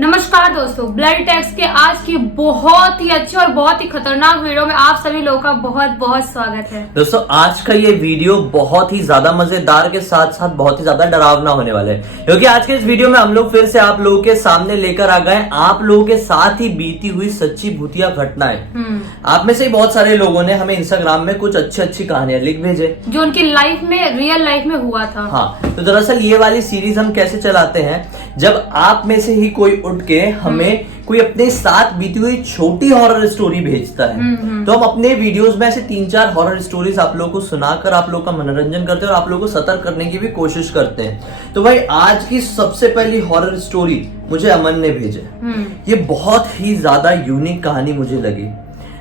नमस्कार दोस्तों, bloody tax के आज की बहुत ही अच्छी और बहुत ही खतरनाक वीडियो में आप सभी लोगों का बहुत बहुत स्वागत है। दोस्तों आज का ये वीडियो बहुत ही ज्यादा मजेदार के साथ साथ बहुत ही ज्यादा डरावना होने वाला है, क्योंकि आज के इस वीडियो में हम लोग फिर से आप लोगों के सामने लेकर आ गए आप लोगों के साथ ही बीती हुई सच्ची भूतिया घटनाएं। आप में से बहुत सारे लोगों ने हमें इंस्टाग्राम में कुछ अच्छी कोई लिख भेजे जो उनकी लाइफ में रियल लाइफ में हुआ था। हाँ, तो दरअसल ये वाली सीरीज हम कैसे चलाते हैं, जब आप में से ही कोई उठ के हमें कोई अपने साथ बीती हुई छोटी हॉरर स्टोरी भेजता है, तो हम अपने वीडियोस में ऐसे 3-4 हॉरर स्टोरीज आप लोगों को सुनाकर आप लोगों का मनोरंजन करते हैं और आप लोगों को सतर्क करने की भी कोशिश करते हैं। तो भाई आज की सबसे पहली हॉरर स्टोरी मुझे अमन ने भेजा। ये बहुत ही ज्यादा यूनिक कहानी मुझे लगी।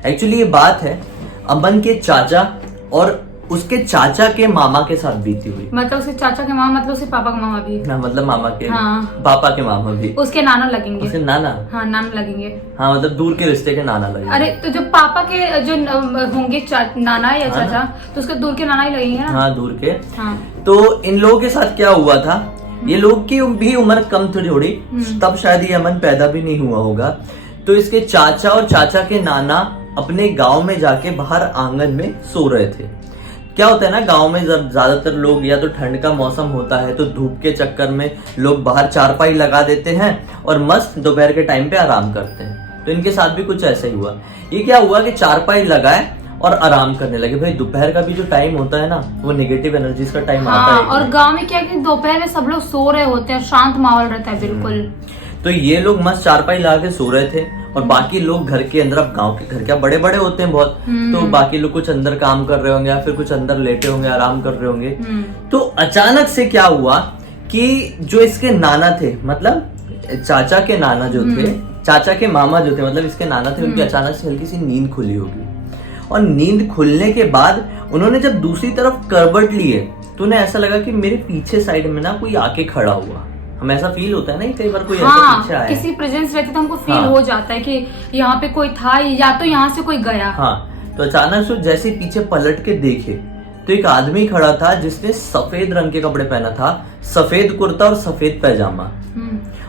एक्चुअली ये बात है अमन के चाचा और उसके चाचा के मामा के साथ बीती हुई। मतलब उसके चाचा के मामा मतलब उसके पापा के मामा भी। हाँ, मतलब मामा के पापा के मामा भी। उसके नाना लगेंगे। उसके नाना? हाँ, नाना लगेंगे। हाँ, मतलब दूर के रिश्ते के नाना लगेंगे। अरे तो जो पापा के जो होंगे नाना या चाचा, तो उसके दूर के नाना ही लगेंगे ना। हाँ, दूर के। हाँ। तो इन लोगों के साथ क्या हुआ था, ये लोग की भी उम्र कम थोड़ी, तब शायद ये अमन पैदा भी नहीं हुआ होगा। तो इसके चाचा और चाचा के नाना अपने गाँव में जाके बाहर आंगन में सो रहे थे। क्या होता है ना, गांव में जब ज्यादातर लोग या तो ठंड का मौसम होता है तो धूप के चक्कर में लोग बाहर चारपाई लगा देते हैं और मस्त दोपहर के टाइम पे आराम करते हैं। तो इनके साथ भी कुछ ऐसा ही हुआ। ये क्या हुआ कि चारपाई लगाए और आराम करने लगे। भाई दोपहर का भी जो टाइम होता है ना, वो नेगेटिव एनर्जीज का टाइम आता है। और गाँव में क्या कि दोपहर में सब लोग सो रहे होते हैं, शांत माहौल रहता है बिल्कुल। तो ये लोग मस्त चारपाई लगा के सो रहे थे और बाकी लोग घर के अंदर, अब गांव के घर क्या बड़े बड़े होते हैं बहुत, तो बाकी लोग कुछ अंदर काम कर रहे होंगे या फिर कुछ अंदर लेटे होंगे, आराम कर रहे होंगे। तो अचानक से क्या हुआ कि जो इसके नाना थे, मतलब चाचा के नाना जो थे, चाचा के मामा जो थे, मतलब इसके नाना थे, उनकी अचानक से हल्की सी नींद खुली होगी। और नींद खुलने के बाद उन्होंने जब दूसरी तरफ करवट लिए तो उन्हें ऐसा लगा कि मेरे पीछे साइड में ना कोई आके खड़ा हुआ। हमें ऐसा फील होता है ना कई बार, कोई ऐसा पीछे आया, किसी प्रेजेंस रहती तो हमको फील हो जाता है कि यहाँ पे कोई था या तो यहाँ से कोई गया। हाँ, तो अचानक से जैसे पीछे पलट के देखे तो एक आदमी खड़ा था जिसने सफेद रंग के कपड़े पहना था, सफेद कुर्ता और सफेद पैजामा,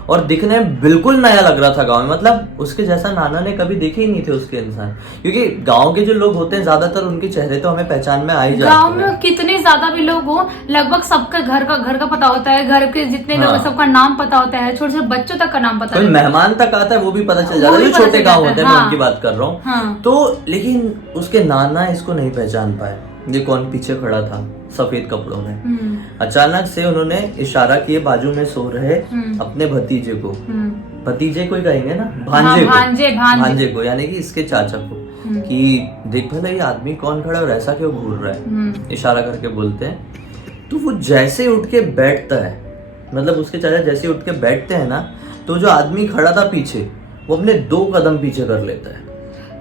और दिखने में बिल्कुल नया लग रहा था गांव में। मतलब उसके जैसा नाना ने कभी देखे ही नहीं थे उसके इंसान, क्योंकि गांव के जो लोग होते हैं ज्यादातर उनके चेहरे तो हमें पहचान में आ ही जाते हैं। गांव में कितने ज्यादा भी लोग हो, लगभग सबका घर का पता होता है, घर के जितने लोग सबका नाम पता होता है, छोटे छोटे बच्चों तक का नाम पता है, मेहमान तक आता है वो भी पता चल जाता है, छोटे गाँव होते हैं, मैं उनकी बात कर रहा हूँ। तो लेकिन उसके नाना इसको नहीं पहचान पाए, ये कौन पीछे खड़ा था सफेद कपड़ों में। अचानक से उन्होंने इशारा किए बाजू में सो रहे अपने भतीजे को, भतीजे को ही कहेंगे ना, भांजे को, यानी कि इसके चाचा को, कि देख भला ये आदमी कौन खड़ा है और ऐसा क्यों घूर रहा है, इशारा करके बोलते हैं। तो वो जैसे उठ के बैठता है, मतलब उसके चाचा जैसे उठ के बैठते हैं ना, तो जो आदमी खड़ा था पीछे वो अपने 2 कदम पीछे कर लेता है,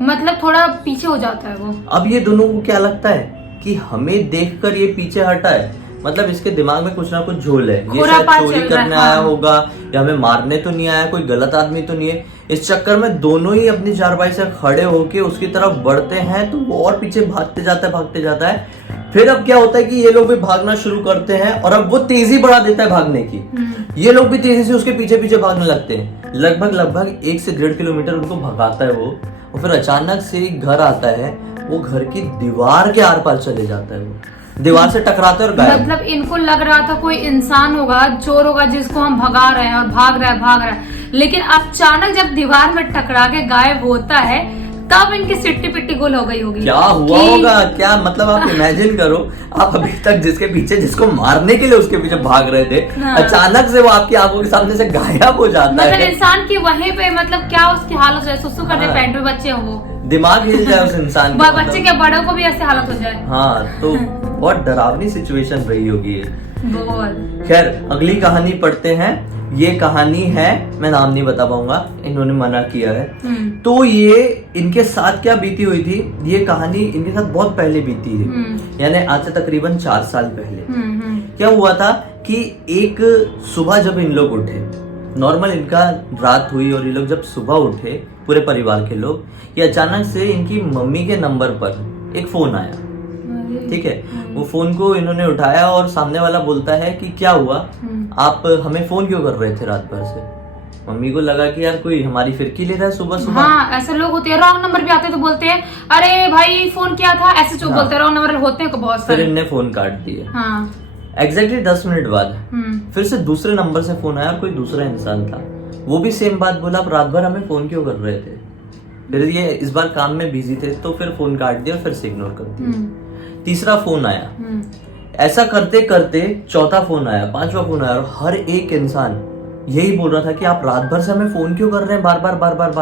मतलब थोड़ा पीछे हो जाता है वो। अब ये दोनों को क्या लगता है कि हमें देखकर ये पीछे हटा है, मतलब इसके दिमाग में कुछ ना कुछ झोल है, ये शायद चोरी करने आया होगा या हमें मारने तो नहीं आया, कोई गलत आदमी तो नहीं है। इस चक्कर में दोनों ही अपनी चारपाई से खड़े होके उसकी तरफ बढ़ते हैं, तो वो और पीछे भागते जाता है। फिर अब क्या होता है कि ये लोग भी भागना शुरू करते हैं और अब वो तेजी बढ़ा देता है भागने की। ये लोग भी तेजी से उसके पीछे पीछे भागने लगते हैं, लगभग 1 से 1.5 किलोमीटर उनको भगाता है वो। और फिर अचानक से एक घर आता है, वो घर की दीवार के आर पार चले जाता है, वो दीवार से टकराता है और गायब। मतलब इनको लग रहा था कोई इंसान होगा, चोर होगा जिसको हम भगा रहे हैं और भाग रहा है, लेकिन अचानक जब दीवार में टकरा के गायब होता है तब इनकी सिट्टी पिट्टी गोल हो गई होगी। क्या हुआ होगा, क्या मतलब आप इमेजिन करो, आप अभी तक जिसके पीछे, जिसको मारने के लिए उसके पीछे भाग रहे थे, अचानक से वो आपकी आंखों के सामने से गायब हो जाता है। मतलब इंसान की वहीं पे, मतलब क्या उसकी हालत है, सुसु करने पैंट में बच्चे हो, दिमाग हिल जाए उस इंसान का, बच्चे के बड़ों को भी ऐसे हालत हो जाए। हाँ, तो बहुत डरावनी सिचुएशन रही होगी। खैर अगली कहानी पढ़ते हैं। ये कहानी है, मैं नाम नहीं बता पाऊंगा, इन्होंने मना किया है। तो ये इनके साथ क्या बीती हुई थी, ये कहानी इनके साथ बहुत पहले बीती है, यानी आज से तकरीबन 4 साल पहले। क्या हुआ था कि एक सुबह जब इन लोग उठे, नॉर्मल इनका रात हुई और ये लोग जब सुबह उठे पूरे परिवार के लोग, ये अचानक से इनकी मम्मी के नंबर पर एक फोन आया। ठीक है, वो फोन को इन्होंने उठाया और सामने वाला बोलता है कि क्या हुआ, आप हमें फोन क्यों कर रहे थे रात भर से। मम्मी को लगा कि यार कोई हमारी फिरकी ले रहा है सुबह सुबह। हाँ, ऐसे लोग होते हैं, रॉन्ग नंबर भी आते हैं तो बोलते हैं अरे भाई फोन किया था, ऐसे चुप बोलते हैं, रॉन्ग नंबर होते हैं बहुत सारे। फिर इनने फोन काट दिया। हाँ। एग्जैक्टली 10 मिनट बाद फिर से दूसरे नंबर से फोन आया और कोई दूसरा इंसान था, वो भी सेम बात बोला, आप रात भर हमें फोन क्यों कर रहे थे। फिर ये इस बार काम में बिजी थे तो फिर फोन काट दिया और फिर से इग्नोर कर दिया। तीसरा फोन आया, ऐसा करते करते चौथा फोन आया, पांचवा फोन आया, और हर एक इंसान यही बोल रहा था कि आप रात भर से हमें फोन क्यों कर रहे हैं, बार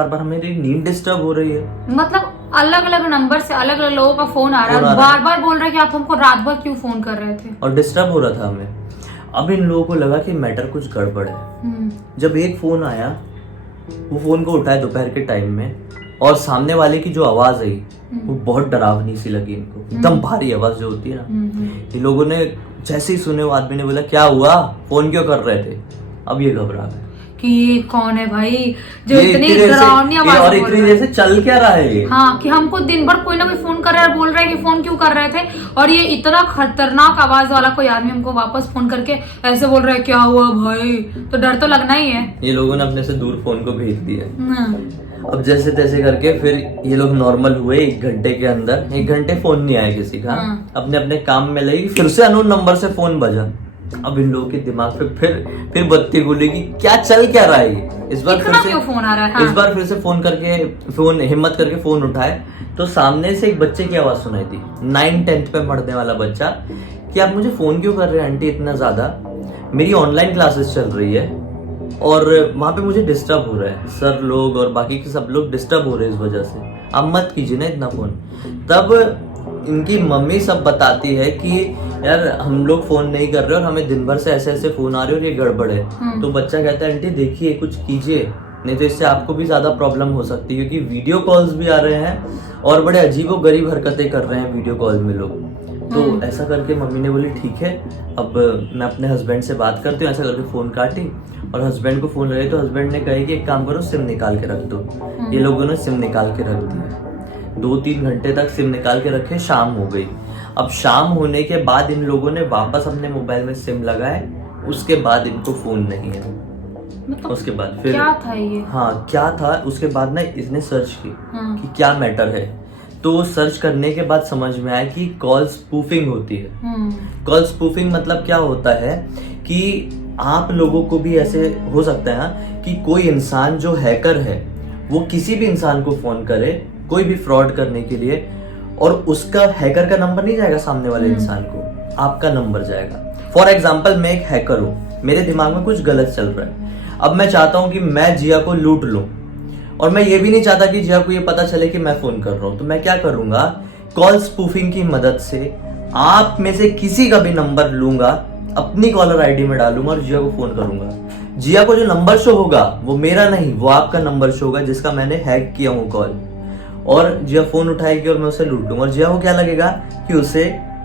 बार हमेरी नींद डिस्टर्ब हो रही है। मतलब अलग अलग नंबर से अलग अलग लोगों का फोन आ रहा है, बार बार बोल रहे हैं कि आप हमको रात भर क्यों फोन कर रहे थे, और डिस्टर्ब हो रहा था हमें। अब इन लोगों को लगा कि मैटर कुछ गड़बड़ है। जब एक फोन आया, वो फोन को उठाया दोपहर के टाइम में, और सामने वाले की जो आवाज आई वो बहुत डरावनी सी लगी इनको, एकदम भारी आवाज जो होती है ना। इन लोगों ने जैसे ही सुने, वो आदमी ने बोला क्या हुआ, फोन क्यों कर रहे थे। अब ये घबरा गए कि ये कौन है भाई जो इतनी डरावनी आवाज और इतनी देर से चल क्या रहा है ये। हाँ, कि हमको दिन भर कोई ना कोई फोन कर रहा है, बोल रहा है कि फोन क्यों कर रहे थे, और ये इतना खतरनाक आवाज वाला कोई आदमी हमको वापस फोन करके ऐसे बोल रहा है क्या हुआ भाई, तो डर तो लगना ही है। ये लोगों ने अपने से दूर फोन को भेज दिया। अब जैसे तैसे करके फिर ये लोग नॉर्मल हुए। 1 घंटे के अंदर, 1 घंटे फोन नहीं आया किसी का, अपने अपने काम में लगी। फिर से अननोन नंबर से फोन बजा। अब इन लोगों के दिमाग पे फिर बत्ती गुली कि क्या चल क्या रहा है। इस बार फिर से फोन आ रहा है। हाँ। इस बार फिर से फोन हिम्मत करके फोन उठाए तो सामने से एक बच्चे की आवाज सुनाई थी, 9th-10th पे पढ़ने वाला बच्चा, कि आप मुझे फोन क्यों कर रहे हैं आंटी इतना ज्यादा, मेरी ऑनलाइन क्लासेस चल रही है और वहां पे मुझे डिस्टर्ब हो रहा है, सर लोग और बाकी के सब लोग डिस्टर्ब हो रहे हैं इस वजह से, आप मत कीजिए ना इतना फोन। तब इनकी मम्मी सब बताती है कि यार हम लोग फोन नहीं कर रहे और हमें दिन भर से ऐसे ऐसे फोन आ रहे और ये गड़बड़ है। तो बच्चा कहता है आंटी देखिए कुछ कीजिए, नहीं तो इससे आपको भी ज्यादा प्रॉब्लम हो सकती है, क्योंकि वीडियो कॉल्स भी आ रहे हैं और बड़े अजीबोगरीब हरकतें कर रहे हैं वीडियो कॉल में लोग। तो ऐसा करके मम्मी ने बोली ठीक है, अब मैं अपने हस्बैंड से बात करती हूँ। ऐसा करके फोन काटी और हस्बैंड को फोन लगे तो हस्बैंड ने कहा कि एक काम करो, सिम निकाल के रख दो। ये लोगों ने सिम निकाल के रख दी। 2-3 घंटे तक सिम निकाल के रखे, शाम हो गई। अब शाम होने के बाद इन लोगों ने वापस अपने मोबाइल में सिम लगाए, उसके बाद इनको फोन नहीं है। मतलब उसके बाद फिर क्या था ये? हाँ क्या था, उसके बाद ना इसने सर्च की कि क्या मैटर है। तो सर्च करने के बाद समझ में आया कि कॉल स्पूफिंग होती है। कॉल स्पूफिंग मतलब क्या होता है कि आप लोगों को भी ऐसे हो सकता है कि कोई इंसान जो हैकर है वो किसी भी इंसान को फोन करे कोई भी फ्रॉड करने के लिए, और उसका हैकर का नंबर नहीं जाएगा सामने वाले इंसान को, आपका नंबर जाएगा। फॉर एग्जाम्पल मैं एक हैकर हूँ, मेरे दिमाग में कुछ गलत चल रहा है, अब मैं चाहता हूँ कि मैं जिया को लूट लूं, और मैं ये भी नहीं चाहता कि जिया को ये पता चले कि मैं फोन कर रहा हूँ। तो मैं क्या करूंगा, कॉल स्पूफिंग की मदद से आप में से किसी का भी नंबर लूंगा, अपनी कॉलर आईडी में डालूंगा और जिया को फोन करूंगा। जिया को जो नंबर शो होगा वो मेरा नहीं, वो आपका नंबर शो होगा जिसका मैंने हैक किया हूँ कॉल, और जिया फोन उठाएगी और मैं उसे लूट लूंगा, और जिया को क्या लगेगा कि उसे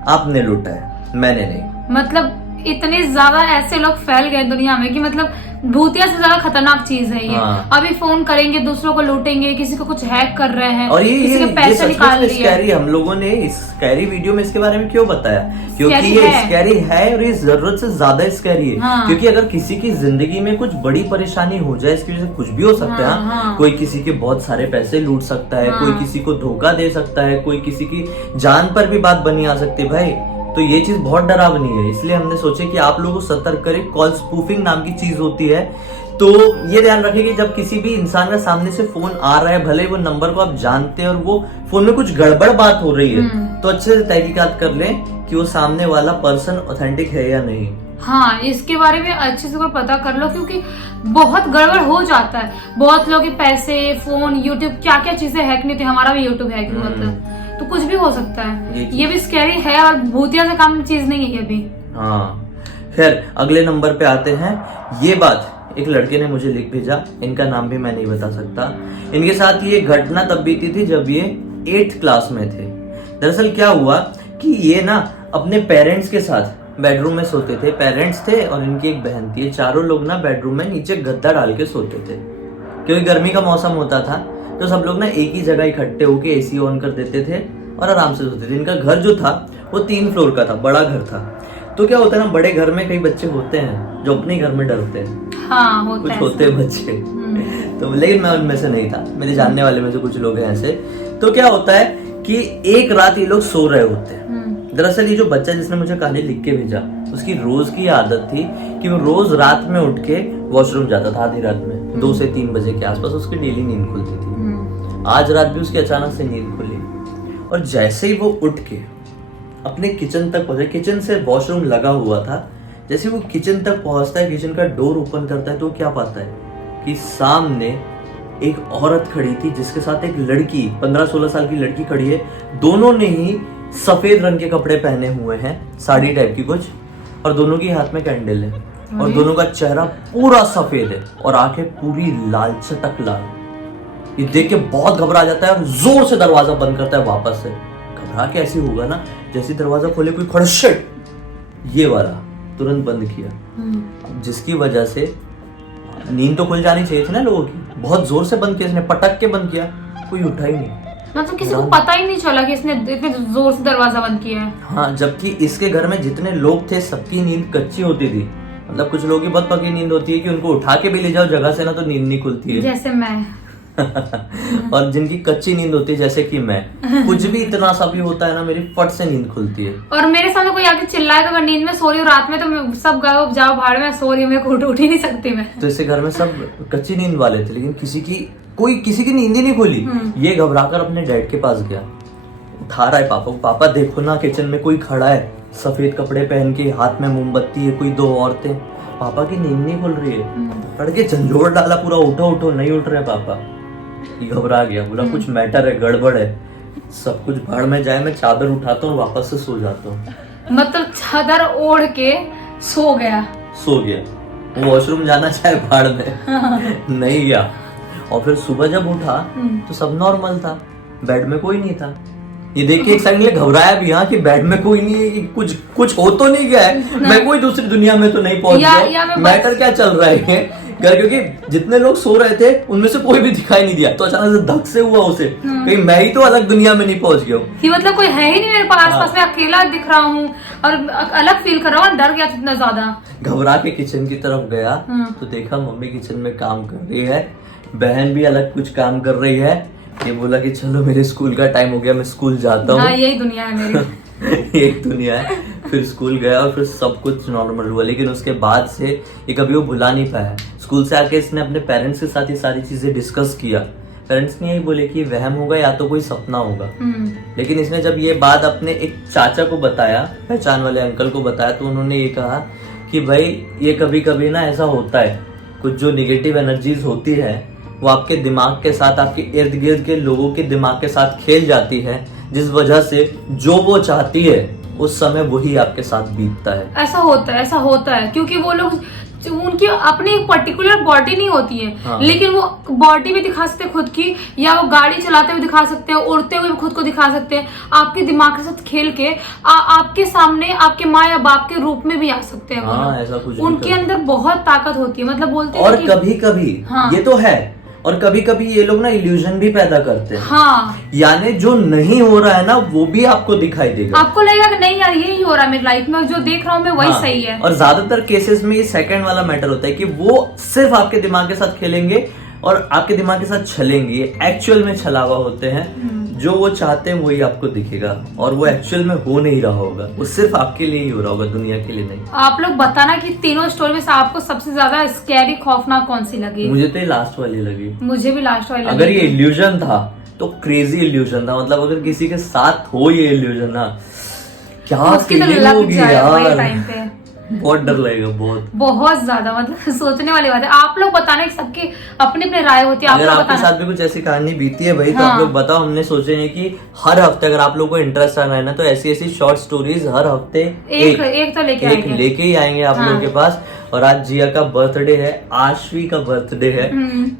आपने लूटा है, मैंने नहीं। मतलब इतने ज्यादा ऐसे लोग फैल गए दुनिया में कि मतलब भूतिया से ज्यादा खतरनाक चीज है ये। हाँ। अभी फोन करेंगे, दूसरों को लूटेंगे, किसी को कुछ हैक कर रहे हैं, और किसी के पैसे निकाल रही है। हम लोगों ने इस स्कैरी वीडियो में इसके बारे में क्यों बताया, क्योंकि ये स्कैरी है और ये जरूरत से ज्यादा स्कैरी है। हाँ। क्योंकि अगर किसी की जिंदगी में कुछ बड़ी परेशानी हो जाए, इसकी वजह से कुछ भी हो सकता है। हाँ। कोई किसी के बहुत सारे पैसे लूट सकता है, कोई किसी को धोखा दे सकता है, कोई किसी की जान पर भी बात बनी आ सकती है भाई। तो ये चीज बहुत डरावनी है, इसलिए हमने सोचे कि आप लोगों को सतर्क करें। कॉल स्पूफिंग नाम की चीज होती है, तो ये ध्यान रखिए कि जब किसी भी इंसान का सामने से फोन आ रहा है, भले वो नंबर को आप जानते हैं और वो फोन में कुछ गड़बड़ बात हो रही है, तो अच्छे से तहकीकात कर लें कि वो सामने वाला पर्सन ऑथेंटिक है या नहीं। हाँ, इसके बारे में अच्छे से पता कर लो, क्योंकि बहुत गड़बड़ हो जाता है। बहुत लोग के पैसे, फोन, यूट्यूब, क्या क्या चीजें हैक नहीं थी। हमारा भी यूट्यूब हैक मतलब, तो कुछ भी हो सकता है। ये भी स्कैरी है और भूतिया से कम चीज नहीं है ये भी। हाँ, खैर अगले नंबर पे आते हैं। ये बात एक लड़के ने मुझे लिख भेजा, इनका नाम भी मैं नहीं बता सकता। इनके साथ ये घटना तब बीती थी जब ये 8th क्लास में थे। दरअसल क्या हुआ कि ये ना अपने पेरेंट्स के साथ बेडरूम में सोते थे। पेरेंट्स थे और इनकी एक बहन थी। चारों लोग ना बेडरूम में नीचे गद्दा डाल के सोते थे, क्योंकि गर्मी का मौसम होता था। तो सब लोग ना एक ही जगह इकट्ठे होके एसी ऑन कर देते थे और आराम से सोते थे। इनका घर जो था वो 3 फ्लोर का था, बड़ा घर था। तो क्या होता है ना, बड़े घर में कई बच्चे होते हैं जो अपने घर में डरते हैं। हाँ, होता कुछ है होते हैं बच्चे। तो लेकिन मैं उनमें से नहीं था, मेरे जानने वाले में से कुछ लोग हैं ऐसे। तो क्या होता है कि एक रात ये लोग सो रहे होते हैं। दरअसल ये जो बच्चा जिसने मुझे कहानी लिख के भेजा, उसकी रोज की आदत थी कि वो रोज रात में उठ के वॉशरूम जाता था आधी रात में, 2 से 3 बजे के आसपास उसकी डेली नींद खुलती थी। आज रात भी उसकी अचानक से नींद खुली, और जैसे ही वो उठ के अपने किचन तक पहुंचा, किचन से वॉशरूम लगा हुआ था, जैसे वो किचन तक पहुंचता है, किचन का डोर ओपन करता है, तो क्या पाता है कि सामने एक औरत खड़ी थी जिसके साथ एक लड़की, 15-16 साल की लड़की खड़ी है। दोनों ने ही सफेद रंग के कपड़े पहने हुए हैं, साड़ी टाइप की कुछ, और दोनों के हाथ में कैंडल है, और दोनों का चेहरा पूरा सफेद है और आंखें पूरी लाल, चटक लाल। ये देख के बहुत घबरा जाता है और जोर से दरवाजा बंद करता है वापस से। घबरा के ऐसे होगा ना जैसे दरवाजा खोले कोई खड़ा, शिट, ये वाला तुरंत बंद किया, जिसकी वजह से नींद तो खुल जानी चाहिए थी ना लोगों की। बहुत जोर से बंद किया इसने, पटक के बंद किया, कोई उठा ही नहीं। मतलब किसी को पता ही नहीं चला कि इसने इतने जोर से दरवाजा बंद किया है। हाँ, जबकि इसके घर में जितने लोग थे सबकी नींद कच्ची होती थी। मतलब कुछ लोगों की बहुत पक्की नींद होती है कि उनको उठा के भी ले जाओ जगह से ना तो नींद नहीं खुलती है, जैसे मैं। और जिनकी कच्ची नींद होती है जैसे कि मैं, कुछ भी इतना सा भी होता है ना, मेरी फट से नींद खुलती है। और मेरे सामने कोई आके चिल्लाए तो मैं नींद में सो रही हूँ रात में, तो मैं सब गाओ जाओ भाड़ में, सो रही हूँ, मैं उठ ही नहीं सकती मैं। तो इसके घर में सब कच्ची नींद वाले थे, लेकिन किसी की नींद ही नहीं खुली। ये घबराकर अपने डैड के पास गया, उठा रहा है पापा को, पापा देखो ना किचन में कोई खड़ा है, सफेद कपड़े पहन के, हाथ में मोमबत्ती है, कोई 2 औरतें। पापा की नींद नहीं खुल रही है, लड़के झंझोड़ डाला पूरा, उठो उठो, नहीं उठ रहे पापा। ये घबरा गया, बोला कुछ मैटर है, गड़बड़ है, सब कुछ भाड़ में जाए, मैं चादर उठाता हूँ वापस से सो जाता हूँ। मतलब चादर ओढ़ के सो गया। वो वॉशरूम जाना चाहे भाड़ में, नहीं गया। और फिर सुबह जब उठा तो सब नॉर्मल था, बेड में कोई नहीं था। ये देख के एक सेकंड के लिए घबराया भी, हाँ, कि बेड में कोई नहीं है, कुछ हो तो नहीं गया है, मैं कोई दूसरी दुनिया में तो नहीं पहुंच गया, मैटर क्या चल रहा है घर। क्योंकि जितने लोग सो रहे थे उनमें से कोई भी दिखाई नहीं दिया, तो अचानक से धक से हुआ उसे, कहीं मैं ही तो अलग दुनिया में नहीं पहुंच गया हूँ, कि मतलब कोई है ही नहीं मेरे पास, पास में अकेला दिख रहा हूँ और अलग फील कर रहा हूँ, डर गया इतना ज्यादा। घबरा के किचन की तरफ गया तो देखा मम्मी किचन में काम कर रही है, बहन भी अलग कुछ काम कर रही है। ये बोला कि चलो मेरे स्कूल का टाइम हो गया, मैं स्कूल जाता हूँ। यही दुनिया है मेरी। एक दुनिया है। फिर स्कूल गया और फिर सब कुछ नॉर्मल हुआ, लेकिन उसके बाद से ये कभी वो भुला नहीं पाया। स्कूल से आके इसने अपने पेरेंट्स के साथ ये सारी चीजें डिस्कस किया। पेरेंट्स ने यही बोले कि वहम होगा या तो कोई सपना होगा। लेकिन इसने जब ये बात अपने एक चाचा को बताया, पहचान वाले अंकल को बताया, तो उन्होंने ये कहा कि भाई ये कभी कभी ना ऐसा होता है, कुछ जो निगेटिव एनर्जीज होती है वो आपके दिमाग के साथ, आपके इर्द गिर्द के लोगों के दिमाग के साथ खेल जाती है, जिस वजह से जो वो चाहती है उस समय वही आपके साथ बीतता है। ऐसा होता है क्योंकि वो लोग, उनकी अपनी एक पर्टिकुलर बॉडी नहीं होती है। हाँ। लेकिन वो बॉडी भी दिखा सकते हैं खुद की, या वो गाड़ी चलाते हुए दिखा सकते हैं, उड़ते हुए खुद को दिखा सकते हैं, आपके दिमाग के साथ खेल के आपके सामने आपके माँ या बाप के रूप में भी आ सकते हैं। हाँ, ऐसा कुछ उनके अंदर बहुत ताकत होती है, मतलब बोलते हैं। और कभी कभी ये तो है, और कभी कभी ये लोग ना इल्यूजन भी पैदा करते हैं। हाँ, यानी जो नहीं हो रहा है ना वो भी आपको दिखाई देगा, आपको लगेगा कि नहीं यार यही हो रहा है मेरी लाइफ में, जो देख रहा हूँ मैं वही सही है। और ज्यादातर केसेस में ये सेकंड वाला मैटर होता है कि वो सिर्फ आपके दिमाग के साथ खेलेंगे और आपके दिमाग के साथ छलेंगे, एक्चुअल में छलावा होते हैं। जो वो चाहते हैं वही आपको दिखेगा, और वो एक्चुअल में हो नहीं रहा होगा, वो सिर्फ आपके लिए ही हो रहा होगा, दुनिया के लिए नहीं। आप लोग बताना कि तीनों स्टोरी में से आपको सबसे ज्यादा स्कैरी, खौफनाक कौन सी लगी? मुझे तो ये लास्ट वाली लगी। मुझे भी लास्ट वाली लगी। अगर ये इल्यूजन था तो क्रेजी इल्यूजन था, मतलब अगर किसी के साथ हो ये इल्यूजन ना, क्या फीलिंग होगी यार, टाइम पे बहुत डर लगेगा, बहुत ज्यादा। मतलब सोचने वाली बात है। आप लोग बताना, सबकी अपनी अपनी राय होती है। अगर आपके साथ भी कुछ ऐसी कहानी बीती है भाई, तो आप लोग बताओ। हमने सोचे हैं कि हर हफ्ते, अगर आप लोग को इंटरेस्ट आ रहा है ना, तो ऐसी शॉर्ट स्टोरीज हर हफ्ते एक तो लेके ही आएंगे आप लोगों के पास। और आज जिया का बर्थडे है, आश्वी का बर्थडे है,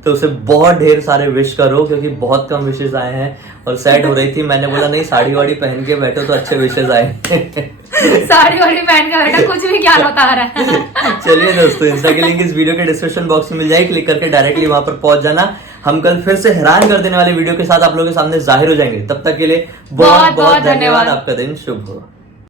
तो उसे बहुत ढेर सारे विश करो, क्योंकि बहुत कम विशेष आए हैं और सैड हो रही थी। मैंने बोला नहीं, साड़ी वाड़ी पहन के बैठो तो अच्छे विशेष आए। साड़ी वाड़ी पहन के बैठा, कुछ भी क्या होता आ रहा है। चलिए दोस्तों, इंस्टा के लिंक इस वीडियो के डिस्क्रिप्शन बॉक्स में मिल जाएगी, क्लिक करके डायरेक्टली वहां पर पहुंच जाना। हम कल फिर से हैरान कर देने वाले वीडियो के साथ आप लोगों के सामने जाहिर हो जाएंगे। तब तक के लिए बहुत बहुत धन्यवाद। आपका दिन शुभ हो।